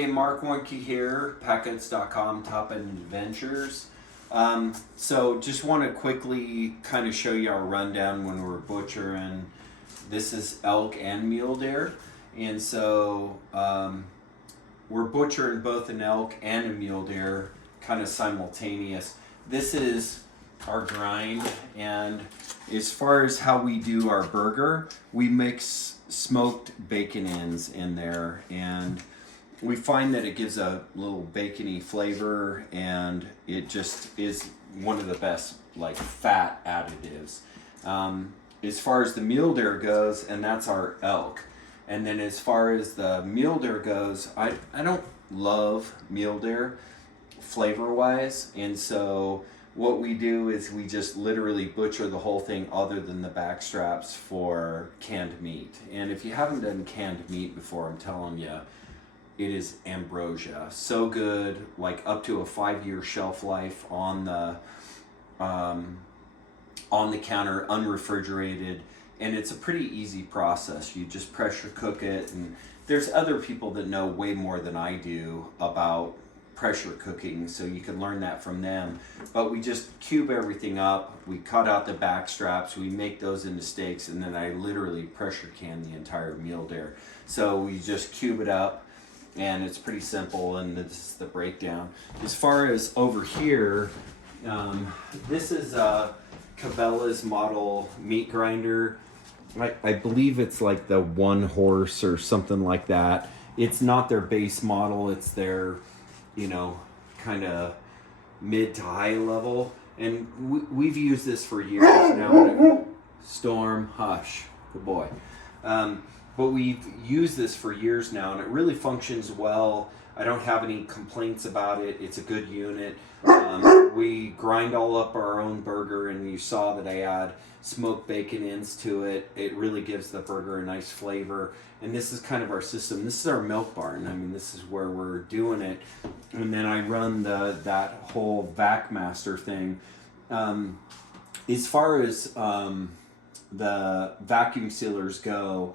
Hey, Marc Warnke here, PackGoats.com, Top End Adventures. So just want to quickly kind of show you our rundown when we're butchering. This is elk and mule deer, and so we're butchering both an elk and a mule deer kind of simultaneous. This is our grind, and as far as how we do our burger, we mix smoked bacon ends in there, and we find that it gives a little bacony flavor, and it just is one of the best like fat additives. As far as the mule deer goes, and that's our elk. And then as far as the mule deer goes, I don't love mule deer flavor wise, and so what we do is we just literally butcher the whole thing other than the back straps for canned meat. And if you haven't done canned meat before, I'm telling you, it is ambrosia. So good, like up to a 5-year shelf life on the counter, unrefrigerated, and it's a pretty easy process. You just pressure cook it, and there's other people that know way more than I do about pressure cooking, so you can learn that from them. But we just cube everything up, we cut out the back straps, we make those into steaks, and then I literally pressure can the entire mule deer. So we just cube it up, and it's pretty simple, and this is the breakdown. As far as over here, this is Cabela's model meat grinder. I believe it's like the one horse or something like that. It's not their base model, it's their, you know, kind of mid to high level, and we've used this for years now. Storm, hush, good boy. But we've used this for years now, and it really functions well. I don't have any complaints about it. It's a good unit. We grind all up our own burger, and you saw that I add smoked bacon ends to it. It really gives the burger a nice flavor. And this is kind of our system. This is our milk barn. I mean, this is where we're doing it. And then I run that whole vac master thing. As far as the vacuum sealers go,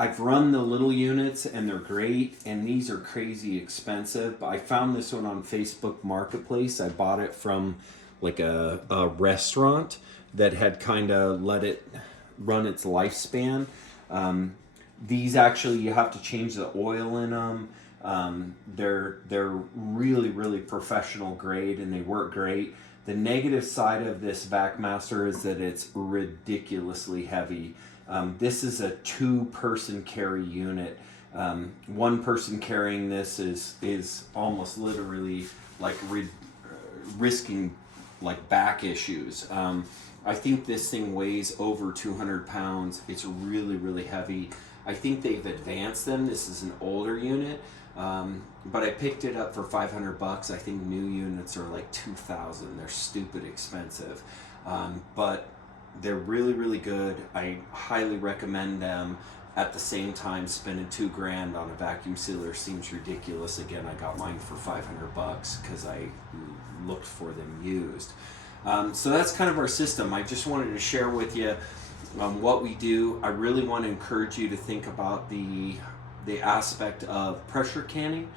I've run the little units, and they're great, and these are crazy expensive. I found this one on Facebook Marketplace. I bought it from like a restaurant that had kind of let it run its lifespan. These actually, you have to change the oil in them. They're really, really professional grade, and they work great. The negative side of this Vac-Master is that it's ridiculously heavy. This is a 2-person carry unit. One person carrying this is almost literally like risking like back issues. I think this thing weighs over 200 pounds. It's really, really heavy. I think they've advanced them. This is an older unit, but I picked it up for $500. I think new units are like 2,000. They're stupid expensive, but they're really, really good. I highly recommend them. At the same time, spending $2,000 on a vacuum sealer seems ridiculous. Again, I got mine for $500 because I looked for them used. So that's kind of our system. I just wanted to share with you what we do. I really want to encourage you to think about the aspect of pressure canning.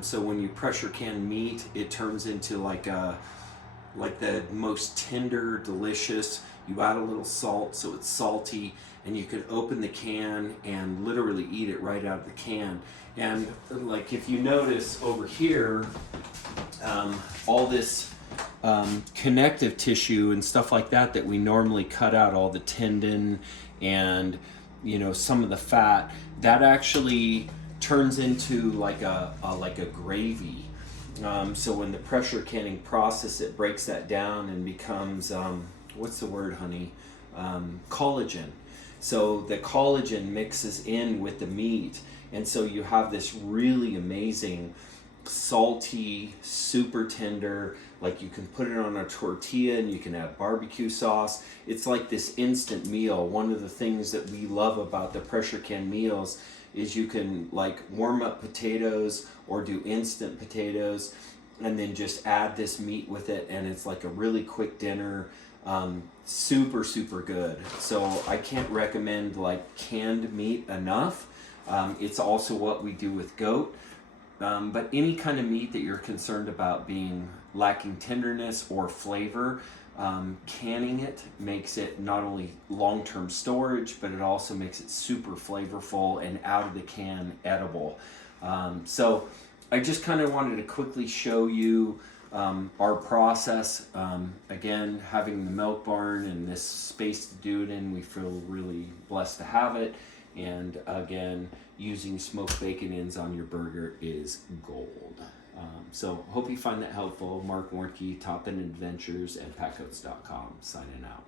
So when you pressure can meat, it turns into like the most tender, delicious. You add a little salt so it's salty, and you can open the can and literally eat it right out of the can. And like if you notice over here, all this connective tissue and stuff like that we normally cut out, all the tendon and, you know, some of the fat, that actually turns into like a gravy. So when the pressure canning process, it breaks that down and becomes what's the word, honey? Collagen. So the collagen mixes in with the meat, and so you have this really amazing, salty, super tender, like you can put it on a tortilla and you can add barbecue sauce. It's like this instant meal. One of the things that we love about the pressure can meals is you can like warm up potatoes or do instant potatoes and then just add this meat with it, and it's like a really quick dinner. Super, super good. So I can't recommend like canned meat enough. It's also what we do with goat. But any kind of meat that you're concerned about being lacking tenderness or flavor, canning it makes it not only long-term storage, but it also makes it super flavorful and out of the can edible. So I just kind of wanted to quickly show you our process. Again, having the milk barn and this space to do it in, we feel really blessed to have it. And again, using smoked bacon ends on your burger is gold. So hope you find that helpful. Marc Warnke, Top End Adventures, and PackGoats.com signing out.